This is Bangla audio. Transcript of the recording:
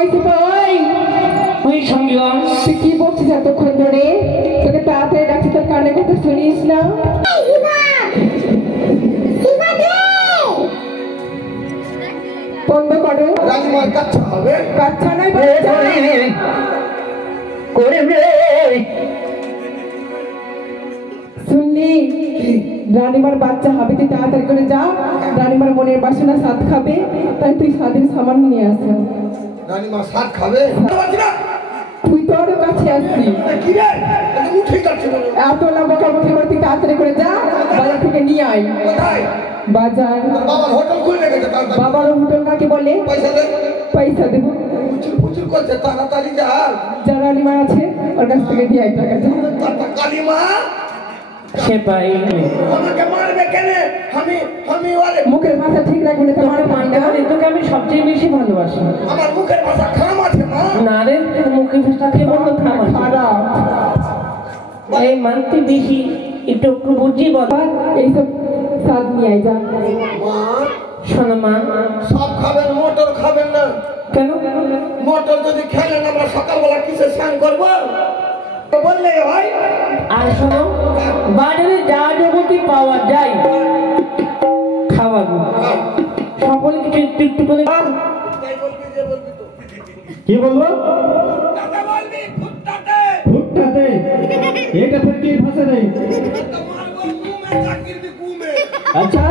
ওই ভাই ওই সঙ্গীগণ তুই কি বলছিস এতক্ষণ ধরে? তোকে তাড়াতাড়ি ডাকছি, তোর কানে কথা শুনিস না? বন্ধ করো। রানীমার কাচ্চা হবে? কাচ্চা নাই বাচ্চা করে শুনলি? রানীমার বাচ্চা হবে, তুই তাড়াতাড়ি করে যা। রানীমার মনের বাসনা স্বাদ খাবে, তাই তুই স্বাদের সামান নিয়ে আস। রানীমা শাক খাবে? তুই তো ওর কাছে আসবি। কি রে, উঠেই যাচ্ছে না। এত লম্বা মুখে করে তুই তাড়াতাড়ি করে যা, বাজার থেকে নিয়ে আয়। কোথায়? বাজার। বাবার হোটেল খুলে রেখেছে। বাবার হোটেল কাকে বলে? পয়সা দে। পয়সা দেবো। প্রচুর প্রচুর করছে, তাড়াতাড়ি যা। যারা রানীমা আছে ওর কাছ থেকে দিয়ে আয় টাকা। কালিমা সে পাই আমাকে মারবে কেন? আমি ওরে মুখের ভাষা ঠিক রাখবে না, তোমার পাই না। তোকে আমি সবচেয়ে বেশি ভালোবাসি। আমার মুখের ভাষা খাম আছে মা। না রে, মুখে ভাষাকে বলতো খারাপ। খারাপ এই মানতে বেশি একটু একটু বুঝি বল। এইসব স্বাদ নিয়ে আয় যা। মা শোনো মা, সব খাবেন, মোটর খাবেন না। কেন? মোটর যদি খেলেন আমরা সকালবেলা কিসে স্নান করবো বললে হয়? আর শোনো, বাজারে যা জগতি পাওয়া যায় খাওয়াবো, সকলে কিছু একটু একটু করে। কি বলবো? দাদা বলবি ফুটটাতে ভুট্টাতে এটা তো কি ভাষা নেই। মারবো ঘুমে চাকরির ঘুমে। আচ্ছা